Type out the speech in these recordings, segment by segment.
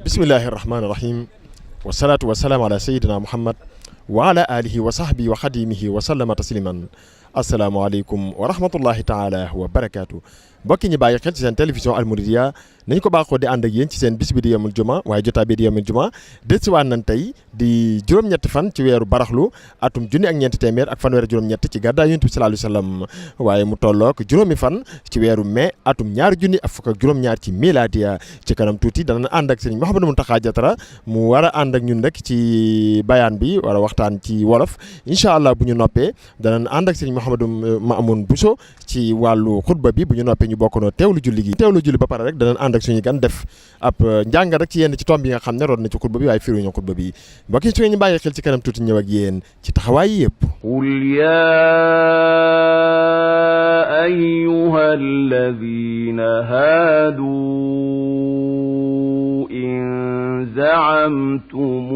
bismillahi rahmaani rahim wasalaatu wasalaamu ala sayidina muhammad wa ala alihi wa sahbihi wa xadimihi wa sallama tasliman asalaamaaleykum wa rahmatullahi taala wa barakaatu mbokki ñi bàyyi xel ci seen télévision Almouridiyyah nañ ko baaxoo di ànd ak yéen ci seen bis bi di yemul juma waaye jotaa bi di yemul juma dellusiwaat nañ tey di juróom-ñetti fan ci weeru baraxlu atum junni ak ñeenti téeméer ak fanweer juróom-ñett ci gàddaay Yonent bi sallallahu alayhi wa sallam waaye mu tollook juróomi fan ci weeru mai atum ñaari junni ak fukk ak juróom-ñaar ci miladiya ci kanam tuuti danañ ànd ak sëriñ Mouhamadou Mountakha Diatara mu war a ànd ak ñun rek ci bayaan bi war a waxtaan ci wolof incha allah bu ñu noppee danañ ànd ak sëriñ Mouhamadou Mamoun Bousso ci wàllu xutba bi bu ñu noppee ñu bokk noo teewlu julli gi teewlu julli ba pare rek danañ ànd ak suñu gan def ab njàng rek ci yenn ci tomb yi nga xam ne root na ci xutba bi waaye firiñu xutba bi mbokk yi su ngeen ñu bàyyi xel ci kanam tuuti ñëw ak yéen ci taxawaay yi yëpp qul yaa ayyuha alladina haadu in zaamtum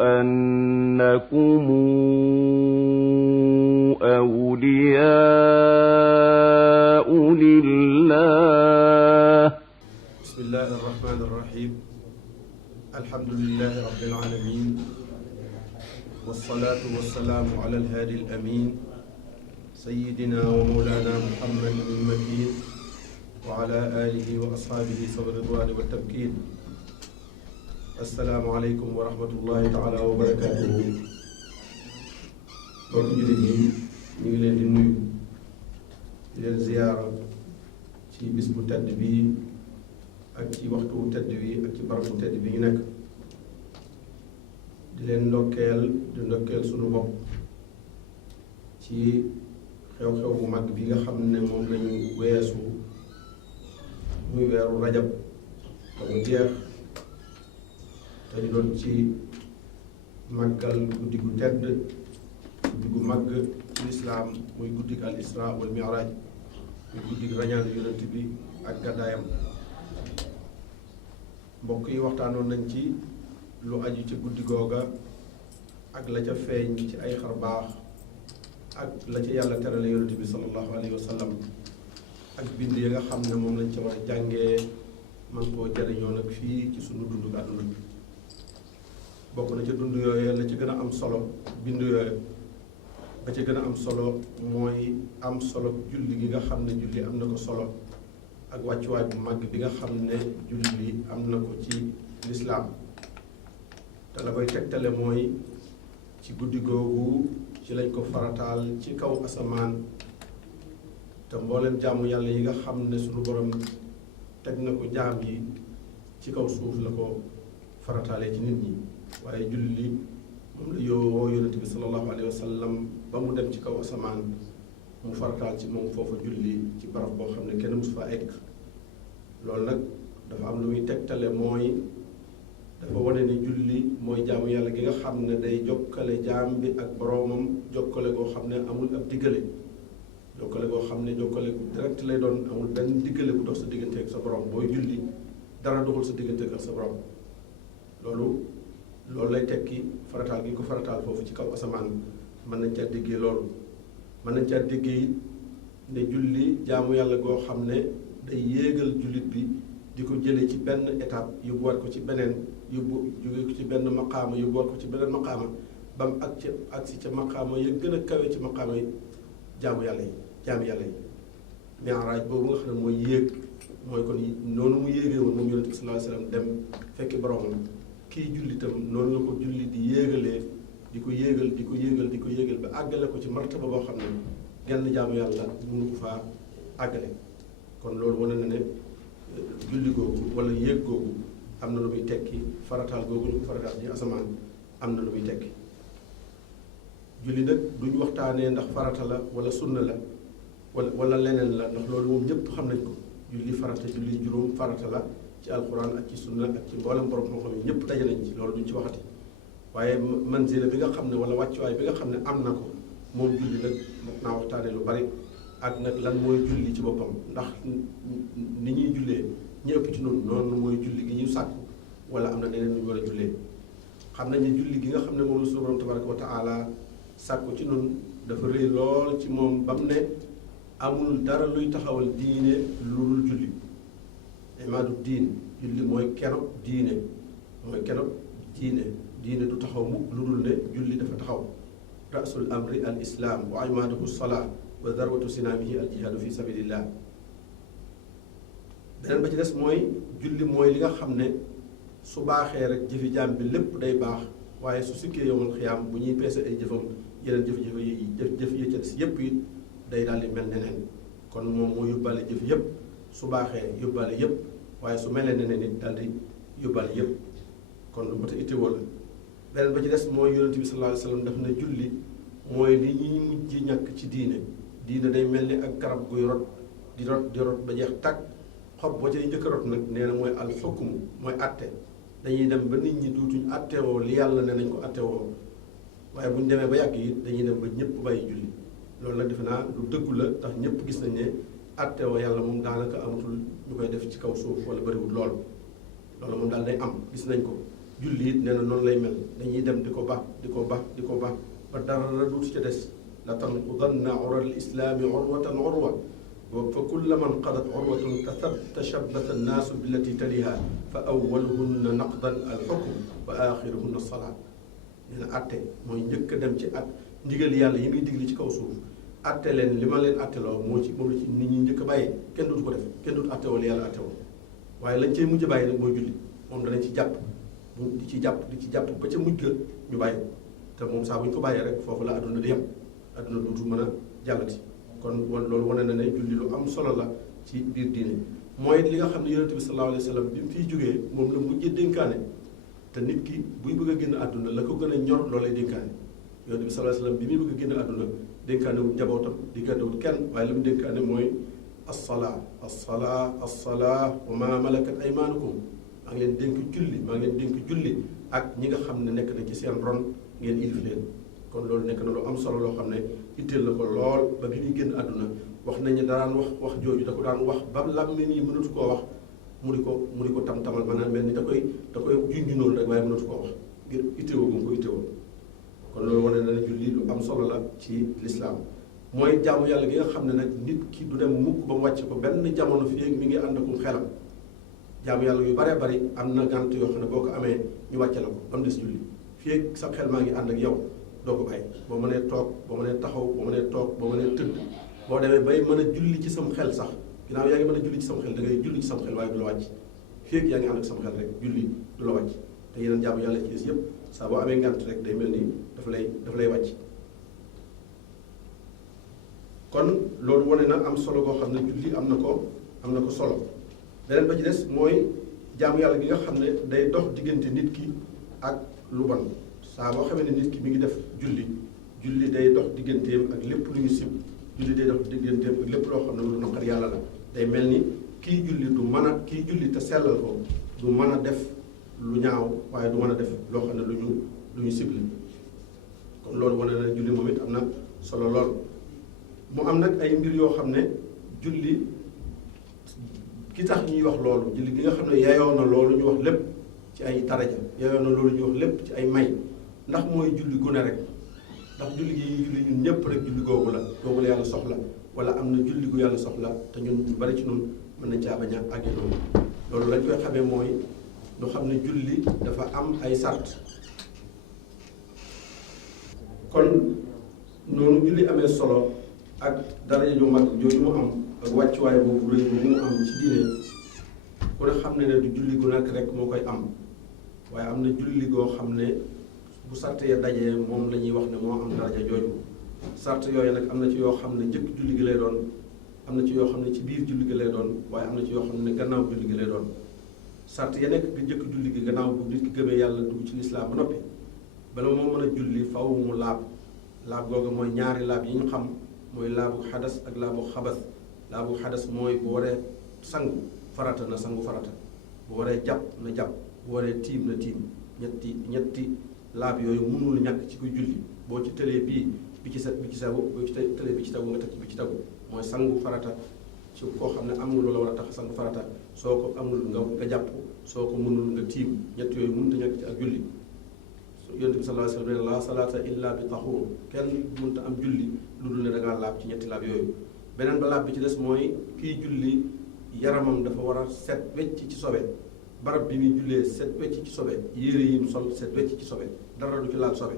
annakum awliyaa'u lillah. bismillahi arrahmani irrahim alhamdulilahi rabbil alamin wassalatu wassalaamu ala alhaadi alamin sayidina wa mawlana muhammadin almakin wa ala alihi wa ashaabihi sawi ridwani wa tabkin assalaamu aleykum wa rahmatullahi taala wa barakatuhu. mbokk jullit yi ñu ngi leen di nuyu di leen ziyaara ci bis bu tedd bi ak ci waxtu tedd bi ak ci barabu tedd bi ñu nekk di leen ndokkeel sunu bopp ci xew-xew bu mag bi nga xam ne moom lañu weesu muy weeru rajab te mu jeex te ñu doon ci màggal guddi gu tedd guddi gu màgg ci lislaam muy guddi al isra wal mi'raj muy guddi rañaan yonent bi ak gàddaayam. mbokk yi waxtaanoon nañ ci lu aju ci guddi googa ak la ca feeñ ci ay xar baax ak la ca yàlla terale yonent bi sallallahu alayhi wa sallam ak bind yi nga xam ne moom lañ ca war a jàngee man koo jariñoo nag fii ci sunu dund àdduna bi. bokk na ca dund yooyu la ca gën a am solo bind yooyu ba ca gën a am solo mooy am solo julli gi nga xam ne julli am na ko solo ak wàccuwaay bu màgg bi nga xam ne julli am na ko ci lislaam te la koy tegtale mooy ci guddi googu ci lañ ko farataal ci kaw asamaan te mboolem jaamu yàlla yi nga xam ne sunu borom teg na ko jaam yi ci kaw suuf la ko farataalee ci nit ñi waaye julli moom la woo yonent bi sallallahu alayhi wa sallam ba mu dem ci kaw asamaan mu farataal ci moom foofu julli ci barab boo xam ne kenn musu fa egg. loolu nag dafa am lu muy tegtale mooy dafa wane ni julli mooy jaamu yàlla gi nga xam ne day jokkale jaam bi ak boroomam jokkale goo xam ne amul ab diggale jokkale goo xam ne jokkale gu direct lay doon amul benn diggale bu dox sa diggante ak sa borom booy julli dara doxul sa diggante ak sa borom. loolu lay tekki farataal gi ko farataal foofu ci kaw asamaan mën nañ caa déggee loolu mën nañ caa déggee it ne julli jaamu yàlla goo xam ne day yéegal jullit bi di ko jëlee ci benn étape yóbbuwaat ko ci beneen jóge ko ci benn maqaama yóbbuwaat ko ci beneen maqaama ba mu agsi ca maqaama ya gën a kawe ci maqaama yi jaamu yàlla yi mi'raaj boobu nga xam ne mooy yéeg mooy kon noonu mu yéegee woon moom yonent bi sallallahu alayhi wa sallam dem fekki boromam kii jullitam noonu la ko julli di yéegalee di ko yéegal ba àggale ko ci martaba boo xam ne genn jaamu yàlla mënu ko faa àggale. kon loolu wane na ne julli googu wala yéeg googu am na lu muy tekki farataal googu ñu ko farataal ci asamaan am na lu muy tekki. julli nag duñ waxtaanee ndax farata la wala sunna la wala leneen la ndax loolu moom ñëpp xam nañ ko julli farata julli juróom farata la ci alquran ak ci sunna ak ci mboolem borom xam-xam yi ñëpp daje nañ ci loolu duñ ci waxati. waaye manzila bi nga xam ne wala wàccuwaay bi nga xam ne am na ko moom julli nag mën naa waxtaanee lu bari. ak nag lan mooy julli ci boppam ndax ni ñuy jullee ñi ëpp ci noonu mooy julli gi ñu sàkku wala am na neneen ñu war a jullee. xam nañ ne julli gi nga xam ne moom la suñu Boroom tabaraka wa taala sàkku ci noonu dafa rëy lool ci moom ba mu ne amul dara luy taxawal diine lu dul julli imaadu diin julli mooy keno diine mooy keno diine du taxaw mukk lu dul ne julli dafa taxaw rasul amri al islaam wa imaaduhu salaa wa darwatu sinaamihi al jihaadu fi sabilillah. beneen ba ci des mooy julli mooy li nga xam ne su baaxee rek jëfi jaam bi lépp day baax waaye su sikkee yowmal xiyaam bu ñuy peese ay jëfam yeneen jëf yi ca des yépp it day daal di mel neneen kon moom moo yóbbaale jëf yépp su baaxee yóbbaale yépp waaye su melee neneen it daal di yóbbaale yépp kon lu mat a itteewoo la. beneen ba ci des mooy yonent bi sallallahu alayhi wasallam daf na julli mooy li ñuy mujj ñàkk ci diine day mel ni ak garab guy rot di rot ba jeex tàkk xob boo ci njëkk a rot nag nee na mooy alxukmu mooy atte dañuy dem ba nit ñi duutuñ attewoo li yàlla ne nañ ko attewoo waaye bu ñu demee ba yàgg yi dañuy dem ba ñëpp bàyyi julli loolu nag defe naa lu dëggu la tax ñëpp gis nañ ne attewoo yàlla moom daanaka amatul ñu koy def ci kaw suuf wala bëriwul loolu moom daal day am gis nañ ko. julli it nee na noonu lay mel dañuy dem di ko baax ba dara duutu ca des la tanqudanna ura al islaami urwatan urwa fa kulla man qadat urwatun tashabbata annaasu billati taliha fa awwaluhunna naqdan al xukm wa axiruhunna salaat. nee na atte mooy njëkk a dem ci at ndigal yàlla yi muy digli ci kaw suuf atte leen li ma leen atteloo moom la ci nit ñi njëkk a bàyyee kenn dootu ko def kenn dootu attewoo li yàlla attewoo waaye lañ cey mujj bàyyi nag mooy julli moom danañ ci jàpp di ci jàpp ba ca mujj ga ñu bàyyi te moom saa bu ñu ko bàyyee rek foofu la adduna di yem adduna dootu mën a jàllati kon loolu wane na ne julli lu am solo la ci biir diine mooy li nga xam ne yonente bi sallallahu alayhi wa sallam bi mu fiy jógee moom la mujjee dénkaane te nit ki buy bëgg a génn àdduna la ko gën a ñor loolay dénkaane yonente bi sallallahu alayhi wa sallam bi muy bëgg a génn àdduna dénkaanewul njabootam dénkaanewul kenn waaye li mu dénkaane mooy assalaa wa ma malakat aymaanukum maa ngi leen dénk julli ak ñi nga xam ne nekk na ci seen ron ngeen ilif leen kon loolu nekk na lu am solo loo xam ne itteel na ko lool ba bi muy génn àdduna wax nañu daan wax jooju da ko daan wax ba làmmiñ yi mënatu koo wax mu di ko tam-tamal maanaam mel ni da koy junj noonu rek waaye mënatu koo wax ngir itteewoo bu mu ko itteewoo kon loolu wane na ne julli lu am solo la ci lislaam mooy jaamu yàlla gi nga xam ne nag nit ki du dem mukk ba mu wàcc ko benn jamono fii mi ngi ànd akum xelam jaamu yàlla yu baree bari am na gànt yoo xam ne boo ko amee ñu wàcce la ko ba mu des julli fii sa xel maa ngi ànd ak yow doo ko bàyyi boo mënee toog boo mënee taxaw boo mënee toog boo mënee tëdd boo demee bay mën a julli ci sam xel sax ginnaaw yaa ngi mën a julli ci sam xel da ngay julli ci sam xel waaye du la wàcc fii yaa ngi ànd ak sam xel rek julli du la wàcc te yeneen jaamu yàlla ci des yëpp saa boo amee ngànt rek day mel ni daf lay wàcc kon loolu wane na am solo boo xam ne julli am na ko solo beneen ba ci des mooy jaamu yàlla gi nga xam ne day dox diggante nit ki ak lu bon saa boo xamee ne nit ki mi ngi def julli day dox digganteem ak lépp lu ñu sib julli day dox digganteem ak lépp loo xam ne lu naqar yàlla la day mel ni kii julli te sellal ko du mën a def lu ñaaw waaye du mën a def loo xam ne lu ñu sib la kon loolu wane na julli moom it am na solo lool mu am nag ay mbir yoo xam ne julli ki tax ñuy wax loolu julli gi nga xam ne yeyoo na loolu ñu wax lépp ci ay daraja yeyoo na loolu ñu wax lépp ci ay may ndax mooy julli gu ne rek ndax julli gi ñuy julli ñun ñëpp rek julli googu la yàlla soxla wala am na julli gu yàlla soxla te ñun ñu bari ci ñun mën nañ caa bañ a àgge loolu lañ koy xamee mooy ñu xam ne julli dafa am ay sart kon noonu julli amee solo ak daraja ju mag jooju mu am ak wàccuwaay boobu rëy bu mu am ci diine ku ne xam ne du julli gu nekk rek moo koy am waaye am na julli goo xam ne bu sart ya dajee moom la ñuy wax ne moo am daraja jooju sart yooyu nag am na ci yoo xam ne njëkk julli gi lay doon am na ci yoo xam ne ci biir julli gi lay doon waaye am na ci yoo xam ne gannaaw julli gi lay doon sart ya nekk nga njëkk julli gi gannaaw bu nit ki gëmee yàlla dugg ci lislaam ba noppi bala moo mën a julli faw mu laab googu mooy ñaari laab yi ñu xam mooy laabu xadas ak laabu xabas laabu xadas mooy bu waree sangu farata na sangu farata bu waree jàpp na jàpp bu waree tiim na tiim ñetti laab yooyu mënul ñàkk ci kuy julli boo ci tëlee bi ci tagu boo ci tëlee bi ci tagu nga teg ci bi ci tagu mooy sangu farata ci koo xam ne am nga loola war a tax sangu farata soo ko amul nga jàpp soo ko mënul nga tiim ñett yooyu mënut a ñàkk ci ak julli yonent bi sallallahu alayhi wa sallam la salaata illa bi taxur kenn mënut a am julli lu dul ne da ngaa laab ci ñetti laab yooyu beneen ba laab bi ci des mooy kiy julli yaramam dafa war a set wecc ci sobe barab bi muy jullee set wecc ci sobe yére yi mu sol set wecc ci sobe dara du ci laal sobe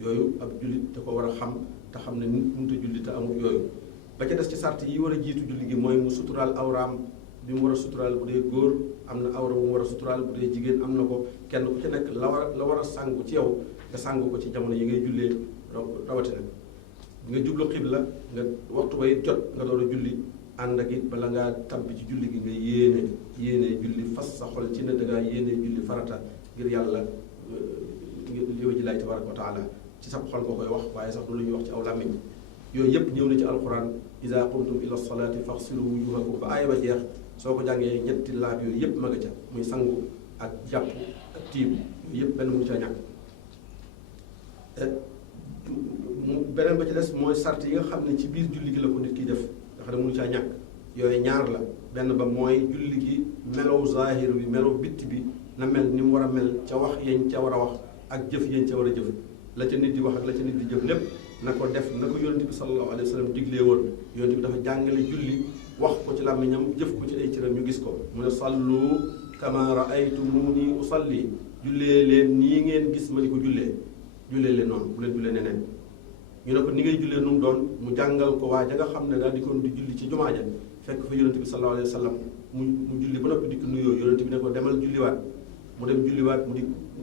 yooyu ab jullit da ko war a xam te xam ne nit mënut a julli te amul yooyu ba ca des ci sart yi war a jiitu julli gi mooy mu suturaal awraam bi mu war a suturaal bu dee góor am na awra bu mu war a suturaal bu dee jigéen am na ko kenn ku ci nekk la war a sàngu ci yow nga sàngu ko ci jamono yi ngay jullee rawatina nga jublu xibla nga waxtu way jot nga door a julli ànd ak it bala ngaa tabbi ci julli gi nga yéene julli fas sa xol ci ne dangaa yéene julli farata ngir yàlla li wa ji laay tabaraka wa taala ci sa xol nga koy wax waaye sax du lu ñuy wax ci aw làmmiñ yooyu yëpp ñëw na ci alquran iza qumtum ila salaati faghsilu wujuhakum ba aaya ba jeex soo ko jàngee ñetti laab yooyu yëpp ma nga ca muy sangu ak jàpp ak tiim yooyu yëpp benn mënu ca ñàkk beneen ba ci des mooy sart yi nga xam ne ci biir julli gi la ko nit ki def nga xam ne mënu caa ñàkk yooyu ñaar la benn ba mooy julli gi melow zahir bi melow bitti bi na mel ni mu war a mel ca wax yañ ca war a wax ak jëf yañ ca war a jëf la ca nit di wax ak la ca nit di jëf lépp na ko def na ko yonent bi sallallahu alayhi wa sallam diglee woon yonent bi dafa jàngale julli wax ko ci làmmiñam jëf ko ci ay cëram ñu gis ko mu ne sallu kama raaytumuni usalli jullee leen nii ngeen gis ma di ko jullee leen noonu bu leen jullee neneen ñu ne ko ni ngay jullee nu mu doon mu jàngal ko waa ja nga xam ne daal di ko di julli ci jumaa ja fekk fa yonent bi sallallahu alayhi wa sallam mu julli ba noppi di ko nuyoo yonent bi ne ko demal julliwaat mu dem julliwaat mu di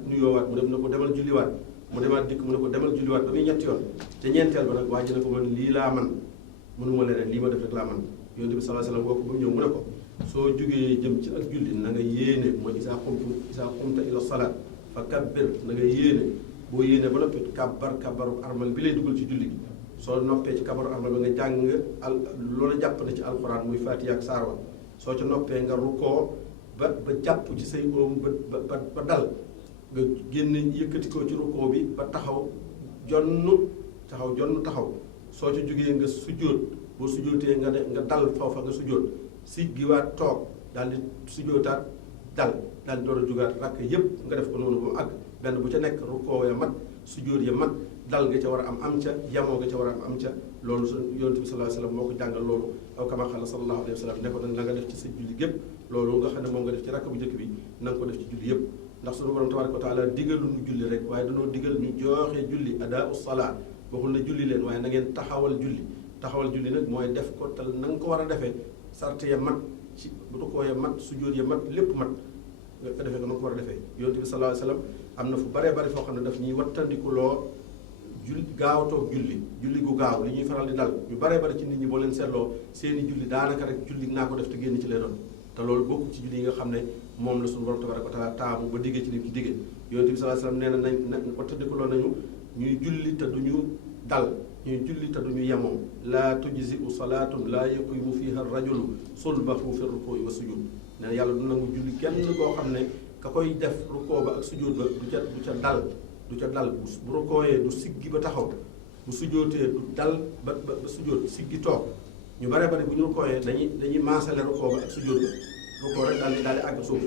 nuyoowaat mu dem ne ko demal julliwaat mu demaat dikk mu ne ko demal julliwaat ba muy ñetti yoon te ñeenteel ba nag waa ji ne ko man lii laa man mënuma leneen lii ma def rek laa man yonent bi sallallahu alayhi wa sallam woo ko ba mu ñëw mu ne ko soo jógee jëm ci ak julli na nga yéene mooy isa qumta ila salaat fa kabbir na nga yéene boo yéene ba noppi kabaru armal bi lay dugal ci julli gi soo noppee ci kabaru armal ba nga jàng loolu jàpp na ci alxuraan muy Faatiha ak saar wa soo ca noppee nga rukkoo ba jàpp ci say oom ba dal nga génne yëkkati ko ci rukkoo bi ba taxaw jonn taxaw soo ca jógee nga sujjóot boo sujjóotee nga dal foofa nga sujjóot siggiwaat toog daal di sujjóotaat dal di door a jugaat rakk yépp nga def ko noonu ba mu àgg benn bu ca nekk rukkoo ya mat sujjóot ya mat dal nga ca war a am ca yamoo nga ca war a am ca loolu su yonent bi sallallahu alayhi wa sallam moo ko jàngal loolu aw kama xala sallallahu alayhi wa sallam ne ko nag na nga def ci sa julli gépp loolu nga xam ne moom nga def ci rakk bu njëkk bi na nga ko def ci julli yépp ndax suñu borom tabaraka wa taala digalu ñu julli rek waaye dañoo digal ñu joxe julli adaa ussalaa waxul na julli leen waaye na ngeen taxawal julli nag mooy def ko tal na nga ko war a defee sart ya mat ci rukkoo ya mat sujjóot ya mat lépp mat nga ko defee nga ko war a defee yonent bi sallallahu alayhi wa sallam am na fu bare foo xam ne daf ñuy wattandikuloo gaaw toog julli gu gaaw li ñuy faral di dal ñu bare ci nit ñi boo leen seetloo seeni julli daanaka rek julli naa ko def te génn ci lay doon te loolu bokku ci julli yi nga xam ne moom la suñu borom tabaraka wa taala taamu ba diggee ci li ci diggee yonent bi sallallahu alayhi wa sallam nee na wattandikuloo nañu ñuy julli te duñu dal ñuy julli te duñu yemoo laa tujzi'u salaatun laa yaqimu fiha rajulu sulbahu fi ruku'i wa sujud nee na yàlla du nangu julli kenn koo xam ne ka koy def rukoo ba ak sujud ba du ca dal bu rukooyee du siggi ba taxaw bu sujootee du dal ba sujoot siggi toog ñu bare bu ñu rukooyee dañuy maasale rukoo ba ak sujoot ba rukoo rek daal di àgg suuf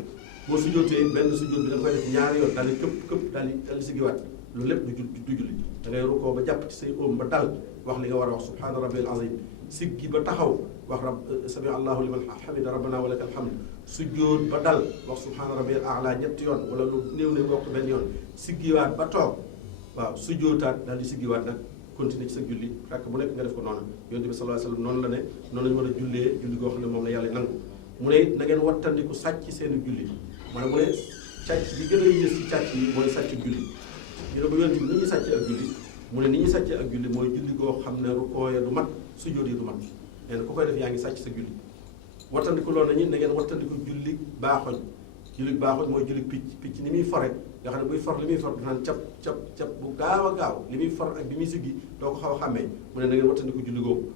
boo sujootee benn sujoot bi da nga koy def ñaari yoon daal di këpp daal di siggiwaat loolu lépp du julli da ngay rukoo ba jàpp ci say óom ba dal wax li nga war a wax subhaana rabbil azim siggi ba taxaw wax sami allahu liman hamida rabbana wa lakal hamd sujjóot ba dal wax subhaana rabbil a'la ñetti yoon wala lu néew ne wax benn yoon siggiwaat ba toog waaw sujjóotaat daal di siggiwaat nag continuer ci sa julli rakk bu nekk nga def ko noonu yonent bi sallallahu alayhi wasallam noonu la ne noonu lañu war a jullee julli goo xam ne moom la yàlla nangu mu ne it na ngeen wattandiku sàcc seeni julli maanaam mu ne sàcc bi gën a yées ci sàcc yi mooy sàcc julli ñu ne ko yonent bi ni ñuy sàcc ak julli mu ne ni ñuy sàccee ak julli mooy julli goo xam ne rukoo ya du mat sujjóot yi du mat nee na ku koy def yaa ngi sàcc sa julli wattandiku loolu nañu na ngeen wattandiku julli baaxoñ mooy julli picc ni muy fore nga xam ne buy for li muy for danaan cap bu gaaw a gaaw li muy for ak bi muy siggi doo ko xaw a xàmmee mu ne na ngeen wattandiku julli googu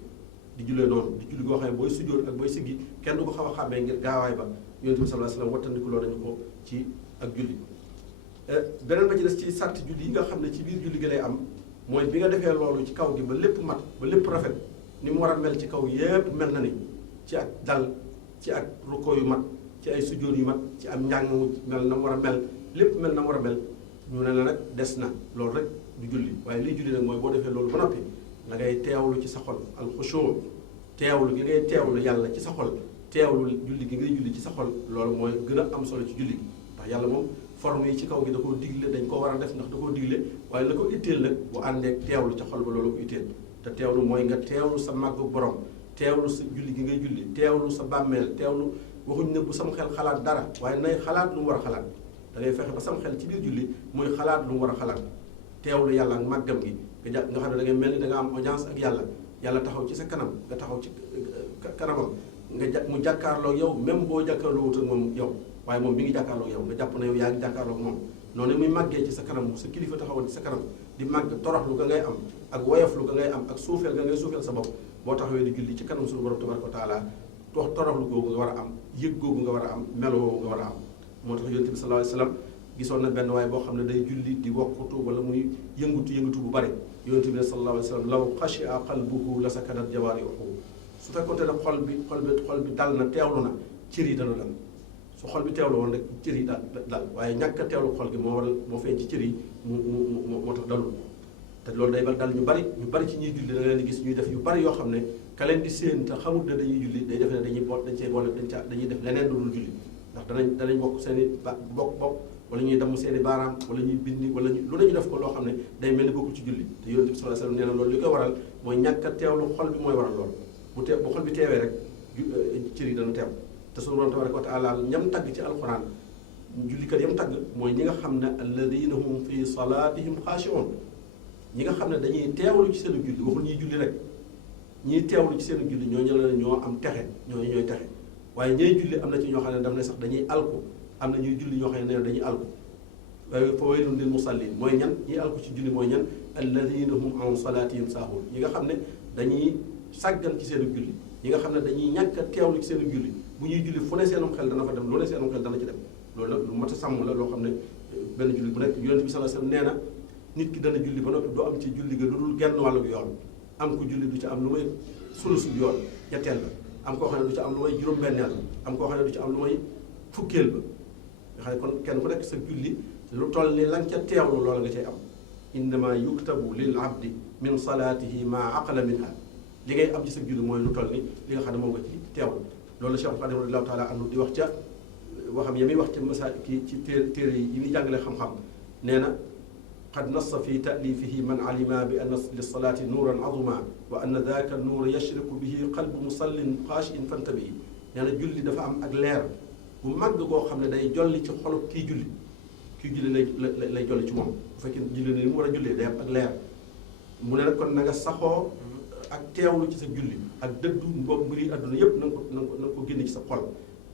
di jullee noonu di julli goo xam ne booy sujjóot ak booy siggi kenn du ko xaw a xàmmee ngir gaawaay ba yonent bi sallallahu alayhi wasallam wattandiku loolu nañu ko ci ak julli beneen ba ci des ci sàrt julli yi nga xam ne ci biir julli gi lay am mooy bi nga defee loolu ci kaw gi ba lépp mat ba lépp rafet ni mu war a mel ci kaw yépp mel na ni ci ak dal ci ak rukkoo yu mat ci ay sujjóot yu mat ci am njàng mu mel na mu war a mel lépp mel na mu war a mel ñu ne la nag des na loolu rek du julli waaye liy julli nag mooy boo defee loolu ba noppi da ngay teewlu ci sa xol alxushu teewlu gi ngay teewlu yàlla ci sa xol teewlu julli gi ngay julli ci sa xol loolu mooy gën a am solo ci julli gi ndax yàlla moom forme yi ci kaw gi da koo digle dañ koo war a def ndax da koo digle waaye la ko itteel nag bu àndeek teewlu ca xol ba loolu ko itteel te teewlu mooy nga teewlu sa màggu borom teewlu sa julli gi ngay julli teewlu sa bàmmeel teewlu waxuñ ne bu sam xel xalaat dara waaye nay xalaat lu mu war a xalaat da ngay fexe ba sam xel ci biir julli muy xalaat lu mu war a xalaat teewlu yàlla ak màggam gi nga xam ne da ngay mel ni da nga am audience ak yàlla taxaw ci sa kanam nga taxaw ci kanamam mu jàkkaarloog yow même boo jàkkaarloo wut ak moom yow waaye moom mi ngi jàkkaarloog yow nga jàpp na yow yaa ngi jàkkaarloog moom noonu muy màggee ci sa kanam sa kilifa taxawoon ci sa kanam di màgg toroxlu ga ngay am ak woyoflu ga ngay am ak suufeel ga ngay suufeel sa bopp boo taxawee di julli ci kanam suñu borom tabaraka wa taala toroxlu googu nga war a am yëg googu nga war a am melo woowu nga war a am moo tax yonent bi sallallahu alayhi wasallam gisoon na benn waaye boo xam ne day julli di wokkutu wala muy yëngutu bu bari yonent bi sallallahu alayhi wasallam law xashi'a qalbuhu la sakanat jawaarihuhu su fekkoonte ne xol bi dal na teewlu na cër yi dana dal su xol bi teewlu woon rek cër yi dal waaye ñàkk a teewlu xol gi moo feeñ ci cër yi moo tax dalul te loolu day dal ñu bari ci ñuy julli da nga leen di gis ñuy def yu bari yoo xam ne ka leen di séen te xamul ne dañuy julli day defe ne dañuy def leneen lu dul julli ndax danañ bokk seen i bopp wala ñuy damm seen i baaraam wala ñuy bindi wala lu nañu def ko loo xam ne day mel ni bokkul ci julli te yonent bi sallallahu alayhi wasallam nee na loolu li koy waral mooy ñàkk a teewlu xol bi mooy waral loolu bu xol bi teewee rek cër yi dana teew te suñu borom tabaraka wa taala ñam tagg ci alquran jullikat yam tagg mooy ñi nga xam ne alladina hum fi salatihim xaashi'un ñi nga xam ne dañuy teewlu ci seen julli waxul ñuy julli rek ñiy teewlu ci seen julli ñoo am texe ñooy texe waaye ñooy julli am na ci ñoo xam ne daf ne sax dañuy alku am na ñuy julli ñoo xam ne dañuy alku waaye fa waylun lil musallin mooy ñan ñiy alku ci julli mooy ñan alladina hum an salatihim saahuun ñi nga xam ne dañuy sàggan ci seen julli ñi nga xam ne dañuy ñàkk a teewlu ci seen julli bu ñuy julli fu ne seenum xel dana fa dem lu ne seenum xel dana ci dem loolu nag lu mat a sàmm la loo xam ne benn julli bu nekk yonent bi sallallahu alayhi wasallam nee na nit ki dana julli ba noppi doo am ci julli ga lu dul genn wàllu yoon am ko julli du ci am lu may sulusu yoon ñetteel ba am koo xam ne du ci am lu may juróom-benneel am koo xam ne du ci am lu may fukkeel ba nga xam ne kon kenn ku nekk sa julli lu toll ni lan ca teewlu loola nga cay am innama yuktabu lil abdi min salaatihi ma aqala minha li ngay am ci sa julli mooy lu toll ni li nga xam ne moom nga ci teewlu loolu Cheikh Xadim radiyallahu taala anhu di wax ca waxam ya muy wax ca masa kii ci téere yi muy jàngale xam-xam nee na qad nassa fi ta'lifihi man alima bi anna lis-salati nuuran azuma wa anna dhaka an-nuur yashriqu bihi qalbu musallin xaashi'in fantabihi nee na julli dafa am ak leer bu màgg goo xam ne day jolli ci xolu kii julli lay jolli ci moom bu fekkee julli ni mu war a jullee day am ak leer mu ne nag kon na nga saxoo ak teewlu ci sa julli ak dëddu mbiri àdduna yépp na nga ko génne ci sa xol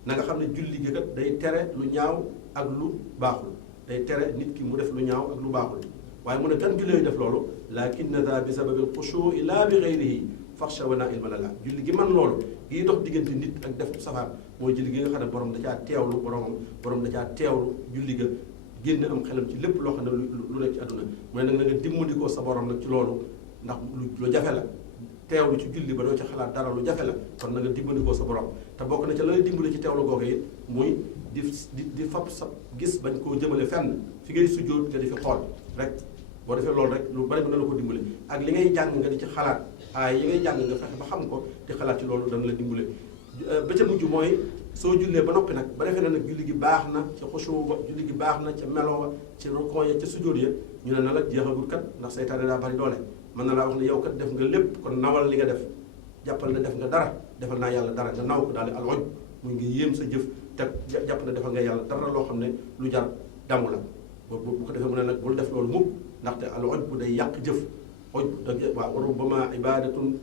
na nga xam ne julli gi kat day tere lu ñaaw ak lu baaxul day tere nit ki mu def lu ñaaw ak lu baaxul waaye mu ne kan julli yu def loolu lakinna daa bi sababil xushu'i laa bi ghayrihi faxsha wa naa ilma la julli gi man loolu gi dox diggante nit ak def safaan mooy julli gi nga xam ne borom da caa teewlu borom da caa teewlu julli ga génn am xelam ci lépp loo xam ne lu nekk ci àdduna mu ne nag na nga dimbandikoo sa borom nag ci loolu ndax lu jafe la teewlu ci julli ba doo ci xalaat dara lu jafe la kon na nga dimbandikoo sa borom te bokk na ca la lay dimbali ci teewlu googu it muy di fab sa gis bañ koo jëmale fenn fi ngay sujjóot nga di fi xool rek boo defee loolu rek lu bari mën na la ko dimbale ak li ngay jàng nga di ci xalaat yi ngay jàng nga fexe ba xam ko di xalaat ci loolu dana la dimbale ba ca mujj mooy soo jullee ba noppi nag ba defee ne nag julli gi baax na ca xusuu ba julli gi baax na ca meloo ba ca rukoo ya ca sujjóot ya ñu ne na la jeexagul kat ndax seytaane daa bari doole mën na laa wax ne yow kat def nga lépp kon nawal li nga def jàppal ne def nga dara defal naa yàlla dara nga naw ko daal di aloj muy ngi yéem sa jëf te jàpp ne defal nga yàlla dara loo xam ne lu jar damu la bu ko defee mu ne nag bul def loolu mukk ndaxte aloj bu day yàq jëf oj waaw wa rubbama ibadatun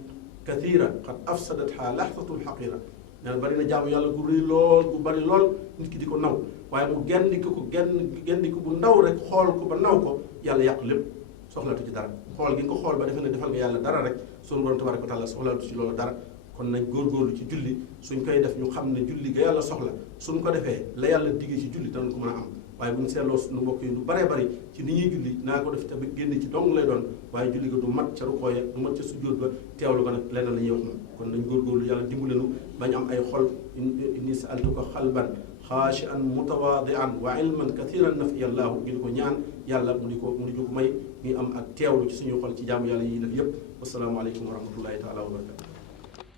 kathira qad afsadatha lahzatul haqira nee na bari na jaamu yàlla gu rëy lool gu bari lool nit ki di ko naw waaye mu genn ko bu ndaw rek xool ko ba naw ko yàlla yàq lépp soxlaatu ci dara xool gi nga ko xool ba defe ne defal nga yàlla dara rek sunu borom tabaraka wa taala soxlaatu ci loolu dara kon nañ góorgóorlu ci julli suñ koy def ñu xam ne julli ga yàlla soxla suñ ko defee la yàlla diggee ci julli danañ ko mën a am waaye bu ñu seetloo suñu mbokk yi lu baree bari ci ni ñuy julli naa ko def te ba génn ci dong lay doon waaye julli ga du mat ca rukoo ya du mat ca sujjóot ba teewlu ko nag leneen la ñuy wax moom kon nañ góorgóorlu yàlla dimbalenu bañ am ay xol inni sa'altuka xalban xaashi'an mutawaadi'an wa ilman kathiran nafiyallahu ngi di ko ñaan yàlla mu di ko may ñu am ak teewlu ci suñu xol ci jaamu yàlla yi def yépp wassalaamu aleykum wa rahmatullahi taala wa barakatu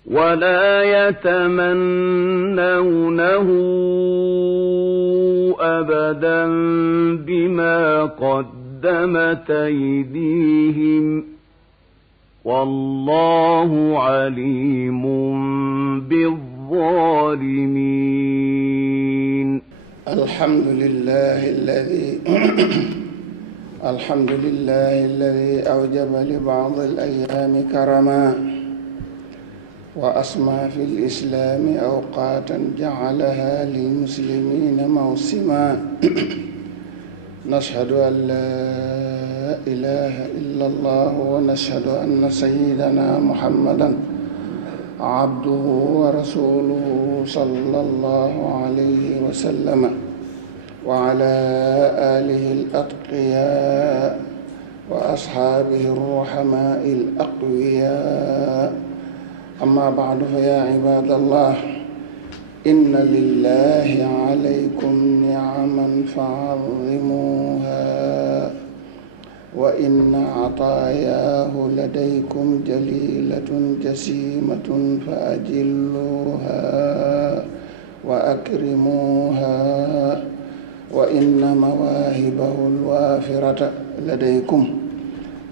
ولا يتمنونه أبدا بما قدمت أيديهم والله عليم بالظالمين. الحمد لله الذي أوجب لبعض الأيام كرما وأسمى في الإسلام أوقاتا جعلها للمسلمين موسما. نشهد أن لا إله إلا الله ونشهد أن سيدنا محمدا عبده ورسوله صلى الله عليه وسلم وعلى آله الأتقياء وأصحابه الرحماء الأقوياء. أما بعد فيا عباد الله إن لله عليكم نعما فعظموها وإن عطاياه لديكم جليلة جسيمة فأجلوها وأكرموها وإن مواهبه الوافرة لديكم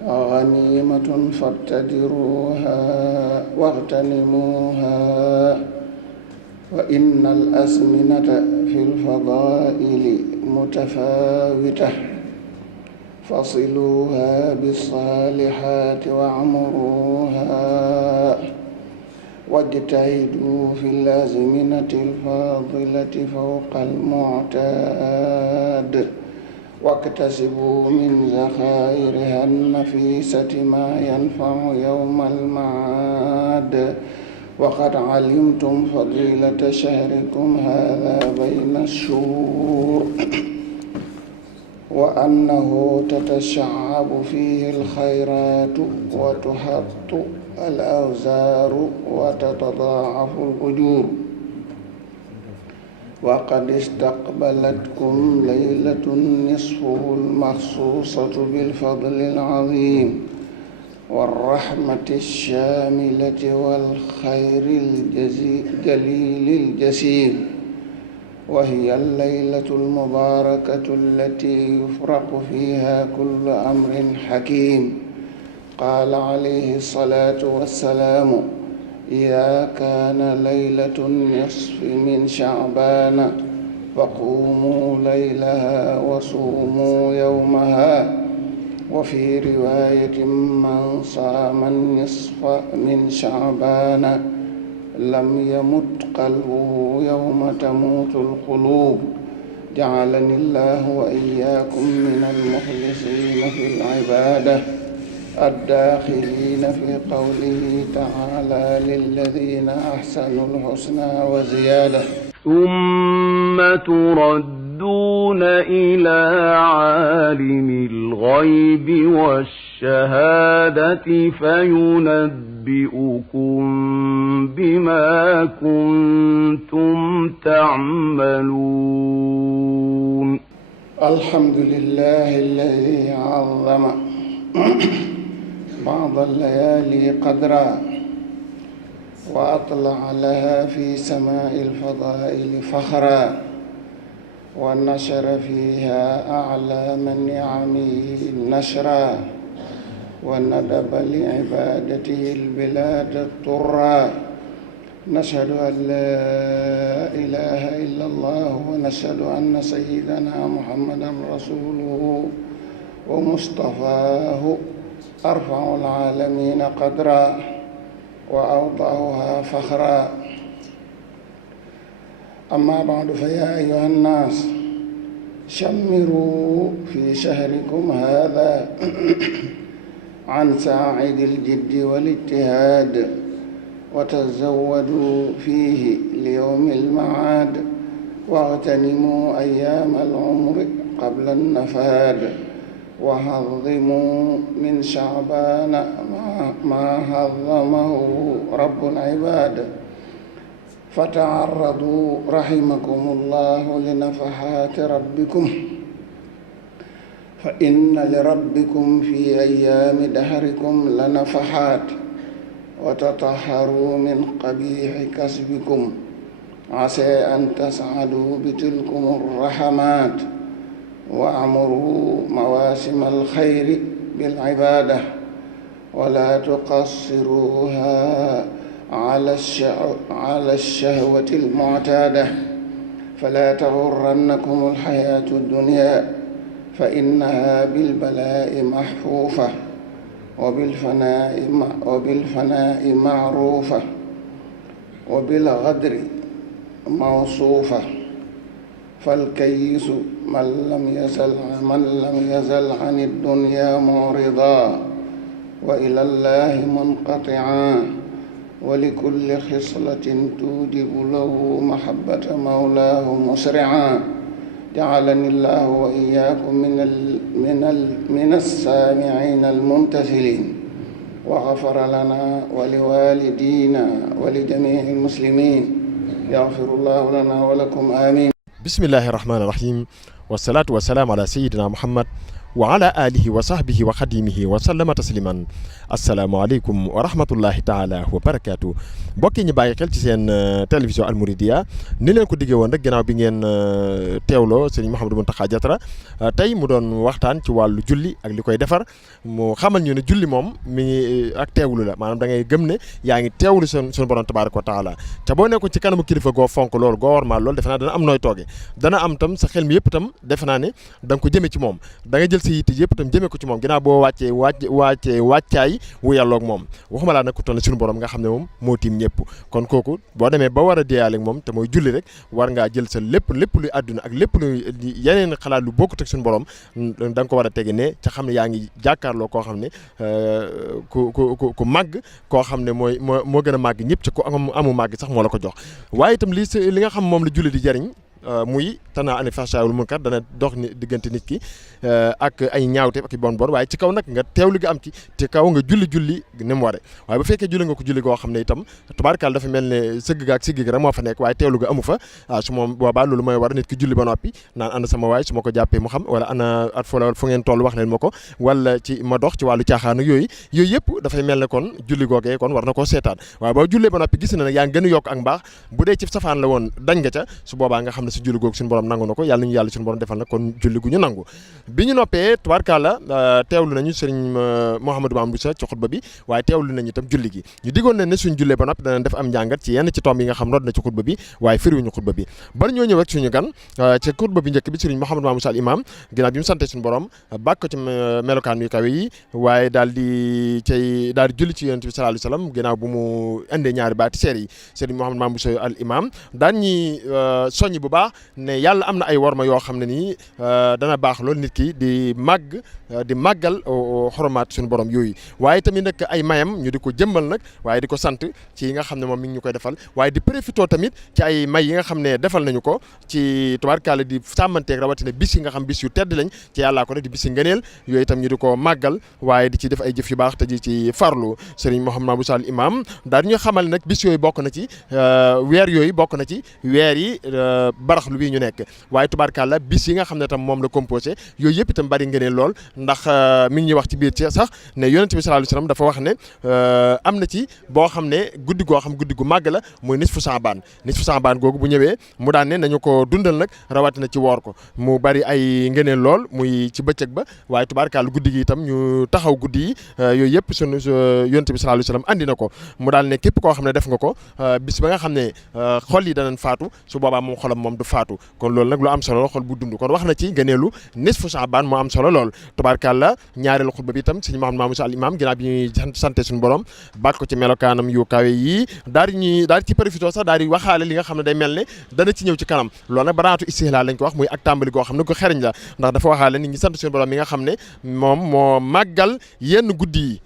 غنيمة فابتدروها واغتنموها وإن الأزمنة في الفضائل متفاوتة فصلوها بالصالحات واعمروها واجتهدوا في الأزمنة الفاضلة فوق المعتاد واكتسبوا من ذخائرها النفيسة ما ينفع يوم المعاد. وقد علمتم فضيلة شهركم هذا بين الشهور وأنه تتشعب فيه الخيرات وتحط الأوزار وتتضاعف الأجور. وقد استقبلتكم ليلة نصفه المخصوصة بالفضل العظيم والرحمة الشاملة والخير الجليل الجسيم، وهي الليلة المباركة التي يفرق فيها كل أمر حكيم. قال عليه الصلاة والسلام: إذا كان ليلة النصف من شعبان فقوموا ليلها وصوموا يومها. وفي رواية: من صام النصف من شعبان لم يمت قلبه يوم تموت القلوب. جعلني الله وإياكم من المخلصين في العبادة الداخلين في قوله تعالى: للذين أحسنوا الحسنى وزيادة. ثم تردون إلى عالم الغيب والشهادة فينبئكم بما كنتم تعملون. الحمد لله الذي عظم بعض الليالي قدرا وأطلع لها في سماء الفضائل فخرا ونشر فيها أعلام نعمه نشرا وندب لعبادته البلاد الطرا. نشهد أن لا إله إلا الله ونشهد أن سيدنا محمدا رسوله ومصطفاه أرفع العالمين قدرا وأوضعها فخرا. أما بعد فيا أيها الناس شمروا في شهركم هذا عن ساعد الجد والاجتهاد وتزودوا فيه ليوم المعاد واغتنموا أيام العمر قبل النفاد وهضموا من شعبان ما هضمه رب العباد. فتعرضوا رحمكم الله لنفحات ربكم، فإن لربكم في أيام دهركم لنفحات وتطهروا من قبيح كسبكم عسى أن تسعدوا بتلكم الرحمات وأعمروا مواسم الخير بالعبادة ولا تقصروها على الشهوة المعتادة فلا تغرنكم الحياة الدنيا فإنها بالبلاء محفوفة وبالفناء معروفة وبالغدر موصوفة فالكيس من لم يزل عن الدنيا معرضا وإلى الله منقطعا ولكل خصلة توجب له محبة مولاه مسرعا جعلني الله وإياكم من السامعين الممتثلين وغفر لنا ولوالدينا ولجميع المسلمين يغفر الله لنا ولكم آمين. بسم الله الرحمن الرحيم والصلاة والسلام على سيدنا محمد وعلى آله وصحبه وخديمه وسلم تسليما asalaamaaleykum wa rahmatullahi taala wa barakaatu mbokk yi ñu bàyyi xel ci seen télévision Almouridiyyah ni leen ko diggee woon rek ginnaaw bi ngeen teewloo sëriñ Mouhamadou Mountakha Diatara tey mu doon waxtaan ci wàllu julli ak li koy defar mu xamal ñu ne julli moom mi ngi ak teewlu la maanaam da ngay gëm ne yaa ngi teewlu sunu borom tabaaraka wa taala te boo nekkoon ci kanamu kilifa goo fonk loolu goo warmaal loolu defe naa dana am nooy tooge dana am tam sa xel mi yëpp tam defe naa ne da nga ko jëme ci moom da nga jël sa yitte yëpp tam jëmee ko ci moom ginnaaw boo wàccaay wu yàlloog moom waxuma laa nag ku toll suñu borom nga xam ne moom moo tiim ñëpp kon kooku boo demee ba war a deeyaale ak moom te mooy julli rek war ngaa jël sa lépp luy àdduna ak lépp luy yeneen xalaat lu bokkut ak suñu borom da nga ko war a tege ne ca xam ne yaa ngi jàkkaarloo koo xam ne ku màgg koo xam ne moo gën a màgg ñëpp ci ku amu màgg sax moo la ko jox waaye itam li nga xam moom la julli di jariñ muy tanaa anil fahshaa'i wal munkar dana dox diggante nit ki ak ay ñaawteef ak i bon waaye ci kaw nag nga teewlu gi am ci kaw nga julli ni mu waree waaye bu fekkee julli nga ko julli goo xam ne itam tubaarkaal dafa mel ne sëgg ga ak sigg gi rek moo fa nekk waaye teewlu ga amu fa su moom boobaa loolu mooy war nit ki julli ba noppi naan ana sama waay su ma ko jàppee mu xam wala ana at fu ngeen toll wax leen ma ko wala ci ma dox ci wàllu caaxaan ak yooyu yëpp dafay mel ne kon julli googee kon war na koo seetaan waaye boo jullee ba noppi gis na nag yaa ngi gën a yokk ak mbaax bu dee ci safaan la woon dañ nga ca su boobaa nga xam ne su julli googu suñu borom nangu na ko yàlla ñu yàlla suñu borom defal na kon julli gu ñu nangu bi ñu noppee tubaarkàlla teewlu nañu sëriñ Mouhamadou Mamoune Bousso ci xutba bi waaye teewlu nañu itam julli gi ñu diggoon ne ne suñ jullee ba noppi danañ def am njàngat ci yenn ci tomb yi nga xam nodd na ci xutba bi waaye firiwuñu xutba bi bari ñoo ñëw rek suñu gan ci xutba bi njëkk bi sëriñ Mouhamadou Mamoune Bousso al imam ginnaaw bi mu sante suñu borom bàkk ko ci melokaan yu kawe yi waaye daal di julli ci yonent bi sallallahu alayhi wasallam ginnaaw bu mu indee ñaari baati seer yi sëriñ Mouhamadou Mamoune Bousso al imam daan ñi soññi bu baax ne yàlla am na ay worma yoo xam ne nii dana baax loolu nit ki di màggal xoromaat suñu borom yooyu waaye tamit nag ay mayam ñu di ko jëmmal nag waaye di ko sant ci yi nga xam ne moom mi ngi ñu koy defal waaye di profité tamit ci ay may yi nga xam ne defal nañu ko ci tubaarkaale di sàmmanteeg rawatina bis yi nga xam bis yu tedd lañ ci yàllaa ko def di bis yi ngëneel yooyu itam ñu di ko màggal waaye di ci def ay jëf yu baax te di ci farlu Serigne Mouhamadou Bousso al imam daal di ñu xamal nag bis yooyu bokk na ci weer yooyu bokk na ci weer yi baraxlu bii ñu nekk waaye tubaarkàlla bis yi nga xam ne tam moom la composé yooyu yëpp itam bari ngëneel lool ndax mi ngi ñuy wax ci biir ci sax ne yonent bi sallallahu alayhi wasallam dafa wax ne am na ci boo xam ne guddi gu màgg la muy nisfu Saabaan googu bu ñëwee mu daan ne nañu ko dundal nag rawatina ci woor ko mu bari ay ngëneel lool muy ci bëccëg ba waaye tubaarkàlla guddi gi itam ñu taxaw guddi yi yooyu yëpp sunu yonent bi sallallahu alayhi wasallam andi na ko mu daal ne képp koo xam ne def nga ko bis ba nga xam ne xol yi danañ faatu su boobaa moom xolam moom du faatu kon loolu nag lu am solo la xol bu dund kon wax na ci ngëneelu nisfu Saabaan moo am solo lool tubaarkàlla ñaareelu xutba bi itam sëñ Mouhamadou Mamoune Bousso al imam ginnaaw bi ñuy sante suñu borom bàkk ko ci melokaanam yu kawe yi daal di ci profité sax daal di waxaale li nga xam ne day mel ne dana ci ñëw ci kanam loolu nag baraatu istihlaal lañ ko wax muy ak tàmbali goo xam ne ko xeriñ la ndax dafa waxaale nit ñi sant suñu borom mi nga xam ne moom moo màggal yenn guddi yi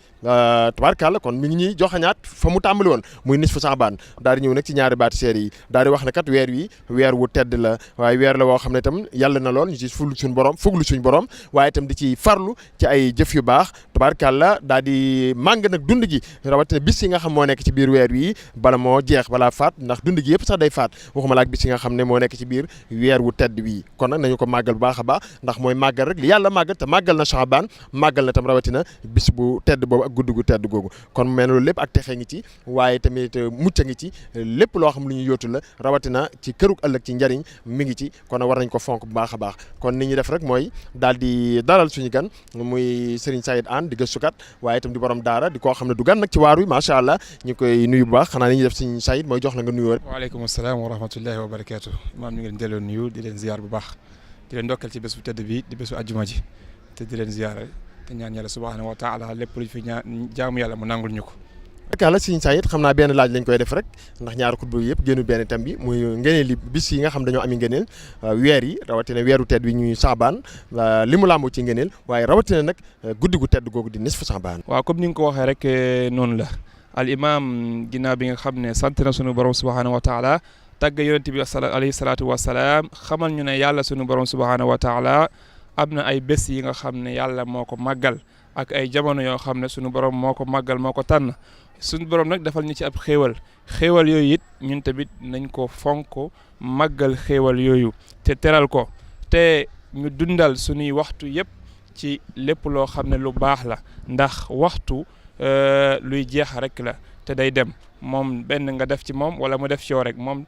tubaarkàlla kon mi ngi ñuy joxañaat fa mu tàmbali woon muy nisfu Saabaan daal di ñëw nag ci ñaari baati seer yi daal di wax ne kat weer wi weer wu tedd la waaye weer la woo xam ne itam yàlla na lool ñu ci fuglu suñu borom waaye itam di ci farlu ci ay jëf yu baax tabaarkàlla daal di màng nag dund gi rawatina bis yi nga xam moo nekk ci biir weer wi bala moo jeex balaa faat ndax dund gi yëpp sax day faat waxuma la ak bis yi nga xam ne moo nekk ci biir weer wu tedd wi kon nag nañu ko màggal bu baax a baax ndax mooy màggal rek li yàlla màggal te màggal na Shaabaan màggal na tam rawatina bis bu tedd boobu ak guddi gu tedd googu kon mel na loolu lépp ak texe ngi ci waaye tamit mucc ngi ci lépp loo xam lu ñu yóotu la rawatina ci kërug ëllëg ci njariñ mi ngi ci kon war nañ ko fonk bu baax a baax kon ni ñuy def rek mooy daal di dalal suñu gan muy Serigne Saïd Hann di gëstukat waaye itam di borom daara di koo xam ne du gan nag ci waar wi macha allah ñu koy nuyu bu baax xanaa ni ñuy def Serigne Saïd mooy jox la nga nuyoo rek. waaleykum salaam wa rahmatullahi wa barakaatu maam ñu ngi leen delloo nuyu di leen ziar bu baax di leen ndokkal ci bés bu tedd bi di bésu àjjuma ji te di leen ziar te ñaan yàlla subhanahu wa taala lépp lu fi jaamu yàlla mu nangul ñu ko. ak yàlla Serigne Saïd xam naa benn laaj lañ koy def rek ndax ñaari xutba yi yëpp génnu benn thème bi muy ngëneel li bis yi nga xam dañoo ami ngëneel weer yi rawatina weeru tedd bi ñuy Saabaan li mu làmboo ci ngëneel waaye rawatina nag guddi gu tedd googu di nisfu Saabaan. waaw comme ni nga ko waxee rek noonu la al imam ginnaaw bi nga xam ne sant na sunu borom subhanahu wa taala tàgg yonent bi alayhi salaatu wa salaam xamal ñu ne yàlla sunu borom subhanahu wa taala am na ay bés yi nga xam ne yàlla moo ko màggal ak ay jamono yoo xam ne sunu borom moo ko màggal moo ko tànn suñu borom nag defal ñu ci ab xéewal yooyu it ñun tamit nañ ko fonk màggal xéewal yooyu te teral ko te ñu dundal suñuy waxtu yëpp ci lépp loo xam ne lu baax la ndax waxtu luy jeex rek la te day dem moom benn nga def ci moom wala mu def ci yow rek moom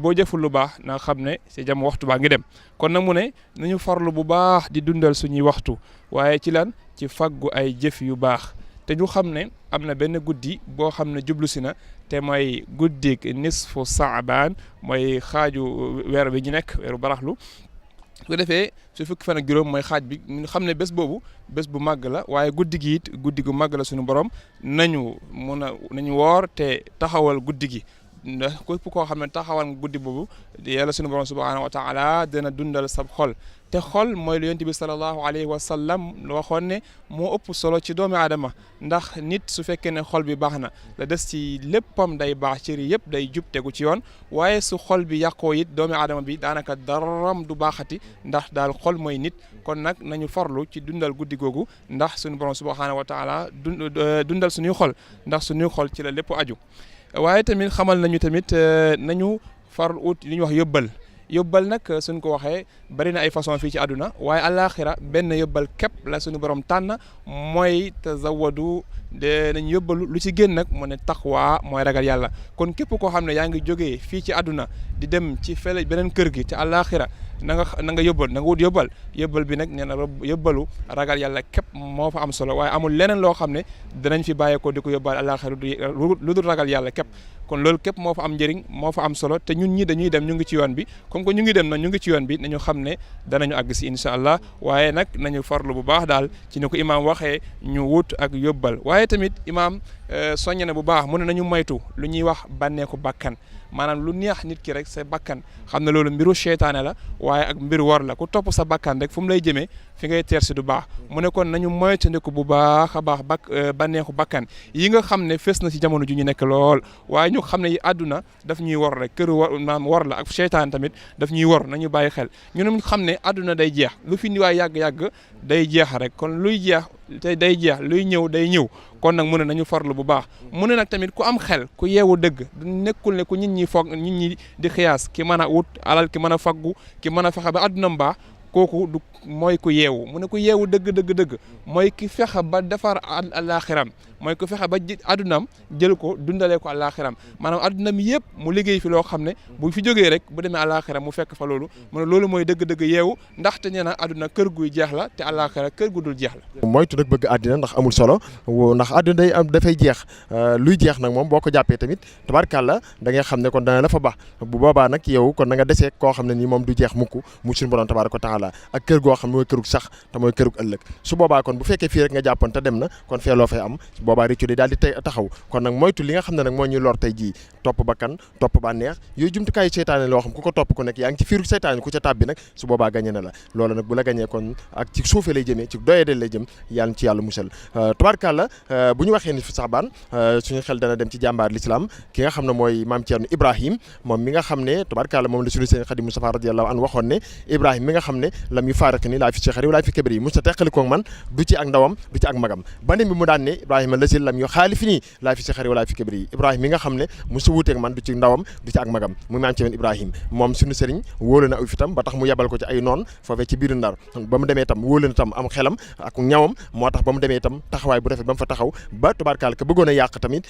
boo jëful lu baax na xam ne si jam waxtu baa ngi dem kon nag mu ne nañu farlu bu baax di dundal suñuy waxtu waaye ci lan ci faggu ay jëf yu baax te ñu xam ne am na benn guddi boo xam ne jublu si na te mooy guddik nisfu Saabaan mooy xaaju weer bi ñu nekk weeru baraxlu su ko defee su fukki fan ak juróom mooy xaaj bi ñu xam ne bés boobu bés bu màgg la waaye guddi gi it guddi gu màgg la suñu borom nañu woor te taxawal guddi gi ndax képp koo xam ne taxawal guddi boobu yàlla suñu borom subhanahu wa taala dina dundal sab xol te xol mooy lu yonent bi sallallahu alayhi wa sallam waxoon ne moo ëpp solo ci doomi aadama ndax nit su fekkee ne xol bi baax na la des ci léppam day baax cëri yëpp day jub tegu ci yoon waaye su xol bi yàqoo it doomi aadama bi daanaka daram du baaxati ndax daal xol mooy nit kon nag nañu farlu ci dundal guddi googu ndax suñu borom subhanahu wa taala dundal suñuy xol ndax suñuy xol ci la lépp aju waaye tamit xamal nañu tamit nañu far ut li ñuy wax yóbbal nag suñ ko waxee bari na ay façon fii ci àdduna waaye àllaaxira benn yóbbal képp la suñu borom tànn mooy tazawadu de nañ yóbbalu lu ci gën nag mu ne taqwa mooy ragal yàlla kon képp koo xam ne yaa ngi jógee fii ci àdduna di dem ci fële beneen kër gi ci àllaaxira na nga yóbbal na nga wut yóbbal bi nag nee na yóbbalu ragal yàlla képp moo fa am solo waaye amul leneen loo xam ne danañ fi bàyyeekoo di ko yóbbal àllaaxira lu dul ragal yàlla képp kon loolu képp moo fa am njëriñ moo fa am solo te ñun ñi dañuy dem ñu ngi ci yoon bi comme que ñu ngi dem na ñu ngi ci yoon bi nañu xam ne danañu àgg si incha allah waaye nag nañu farlu bu baax daal ci ni ko imaam waxee ñu wut ak yóbbal waaye tamit imaam soññe na bu baax mu ne nañu moytu lu ñuy wax bànneeku bakkan maanaam lu neex nit ki rek sa bakkan xam ne loolu mbiru seytaane la waaye ak mbiru war la ku topp sa bakkan rek fu mu lay jëmee fi ngay teer si du baax mu ne kon nañu moytandiku bu baax a baax bànneexu bakkan yi nga xam ne fes na ci jamono ju ñu nekk lool waaye ñu xam ne yi àdduna daf ñuy war rek këru war la ak seytaane tamit daf ñuy war nañu bàyyi xel ñu xam ne àdduna day jeex lu fi waay yàgg-yàgg day jeex rek kon luy jeex te day jeex luy ñëw day ñëw kon nag mu ne nañu farlu bu baax mu ne nag tamit ku am xel ku yeewu dëgg nekkul ne ku nit ñi di xiyaas ki mën a wut alal ki mën a faggu ki mën a fexe ba àdduna mbaa kooku du mooy ku yeewu mu ne ku yeewu dëgg mooy ki fexe ba defar àllaaxiram mooy ku fexe ba àddunaam jël ko dundalee ko àllaaxiram maanaam àddunaam yëpp mu liggéey fi loo xam ne bu fi jógee rek bu demee àllaaxiram mu fekk fa loolu mu ne loolu mooy dëgg-dëgg yeewu ndaxte nee na àdduna kër guy jeex la te àllaaxira kër gu dul jeex la. moytu nag bëgg àddina ndax amul solo ndax àddina day am dafay jeex luy jeex nag moom boo ko jàppee tamit tabarkàlla da ngay xam ne kon dana la fa baax bu boobaa nag yow kon na nga desee koo xam ne nii moom du jeex mukk mu suñu borom tabaaraka taala ak kër goo xam ne mooy kërug sax te mooy kërug ëllëg su boobaa kon bu fekkee fii rek nga jàppoon te dem na kon fee loo fay am su boobaa réccu daal di taxaw kon nag moytu li nga xam ne nag moo ñuy lor tey jii topp bakkan topp bànneex yooyu jumtukaayu seytaane loo xam ku ko topp ku nekk yaa ngi ci fiiru seytaane ku ca tàbbi nag su boobaa gañe na la loolu nag bu la gañee kon ak ci suufee lay jëmee ci doyadel lay jëm yàlla ci yàlla musal tabarkàlla bu ñu waxee ni fi Saabaan suñu xel dana dem ci jàmbaar l'islam ki nga xam ne mooy maam Thierno Ibrahim moom mi nga xam ne tabarkàlla moom la sunu seen Xadim Mustafa radiyallahu anhu waxoon ne Ibrahim mi nga xam ne ne lam yu faariq ni laa fi sixari wala fi kibri yi musta teqalikoog man du ci ak ndawam du ci ak magam beneen bi mu daan ne Ibrahima lasil lam yu xaalifi nii laa fi sixari wala fi kibri yi Ibrahima mi nga xam ne musta wuuteeg man du ci ndawam du ci ak magam mu maam ci men Ibrahima moom suñu sëriñ wóolu na aw fitam ba tax mu yebal ko ci ay noon foofee ci biir Ndar ba mu demee itam wóolu na tam am xelam ak ñawam moo tax ba mu demee itam taxawaay bu rafet ba mu fa taxaw ba tubaarkaal ka bëggoon a yàq tamit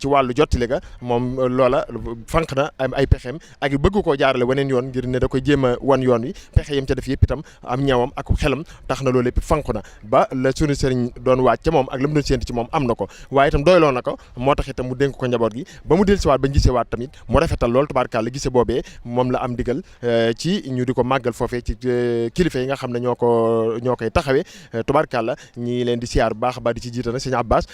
ci wàllu jottali ga moom loola fànq na ay pexeem ak bëgg koo jaarale weneen yoon ngir ne da koy jéem a wan yoon wi pexe yam ca def yëpp itam am ñawam ak xelam tax na loolu lépp fànq na ba la suñu sëriñ doon waaj ca moom ak la mu doon séenti ci moom am na ko waaye itam doyloo na ko moo tax itam mu dénk ko njaboot gi ba mu dellusiwaat ba gisewaat tamit mu rafetal loolu tubaarkaal la gise boobee moom la am digal ci ñu di ko màggal foofee ci kilifa yi nga xam ne ñoo koy taxawee tubaarkaal la ñi leen di siyaar bu baax ba di ci jiita nag sëñ Abbas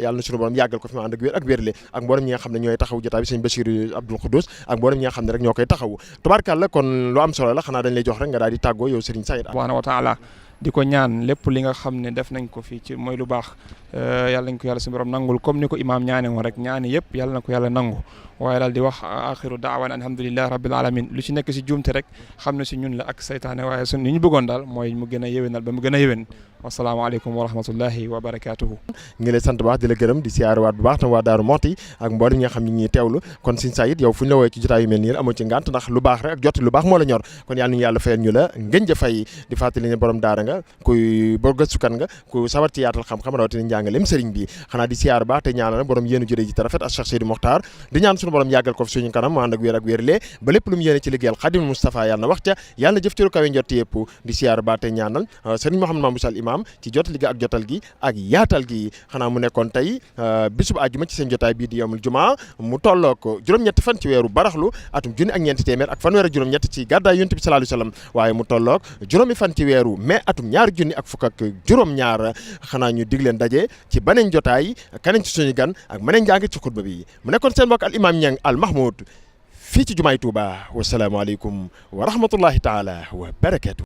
yàlla na suñu borom yàggal ko fi ma ànd ak wér ak wérle ak mboolem ñi nga xam ne ñooy taxaw jotaay bi sëñ Bachir Abdoul Khoudous ak mboolem ñi nga xam ne rek ñoo koy taxawu tubaarkaal la kon lu am solo la xanaa dañ lay jox rek nga daal di tàggoo yow Serigne Saïd subhanahu wa taala di ko ñaan lépp li nga xam ne def nañ ko fii ci mooy lu baax yàlla nañ ko yàlla suñu borom nangul comme ni ko imaam ñaane woon rek ñaani yëpp yàlla na ko yàlla nangu waaye daal di wax axiru daawan alhamdulillahi rabbil alamin lu ci nekk si juumte rek xam ne si ñun la ak saytaane waaye sun li ñu bëggoon daal mooy mu gën a yéwénal ba mu gën a yéwén wasalaamaaleykum wa rahmatullahi wa barakatuhu ngi lay sant bu baax di la gërëm di siyaare bu baax tam waa Daaru Muxti ak mboolem ñi nga xam ne ñuy teewlu kon Serigne Saïd yow fu ñu la woowee ci jotaay yu mel nii amoo ci ngànt ndax lu baax rek ak jot lu baax moo la ñor kon yàlla nañu yàlla fayal ñu la ngeen ja fay di fàttali ne borom daara nga kuy boo gëstukan nga ku sawar ci yaatal xam-xam rawatina njàngaleem sëriñ bi xanaa di siyaare baax te ñaanal borom yéenu juré ji te rafet ak Cheikh Seydi Mokhtar di ñaan suñu borom yàggal ko fi suñu kanam mu ànd ak wér ak wérlee ba lépp lu mu yéene ci liggéeyal Xadim Moustapha yàlla na wax ca yàlla jëf ci lu kawe njort yëpp di siyaare baax te ñaanal sëriñ Mouhamed Mamadou Sall imam ci jot liggéey ak jotal gi ak yaatal gi xanaa mu nekkoon tey bisub àjjuma ci seen jotaay bii di yawmul jumaa mu tolloo ko juróom-ñetti fan ci weeru baraxlu atum junni ak ñeenti téeméer ak fanweer ak juróom-ñett ci gàddaay Yonent bi sallallahu alayhi wasallam waaye mu tolloog juróomi fan ci weeru mai atum ñaari junni ak fukk ak juróom-ñaar xanaa ñu dig leen daje ci beneen jotaay keneen ci suñu gan ak meneen njàng ci xutba bi mu nekkoon seen mbokk al imam Niang al Mahmoud fii ci jumaay Touba wasalaamaaleykum wa rahmatullahi taala wa barakatuh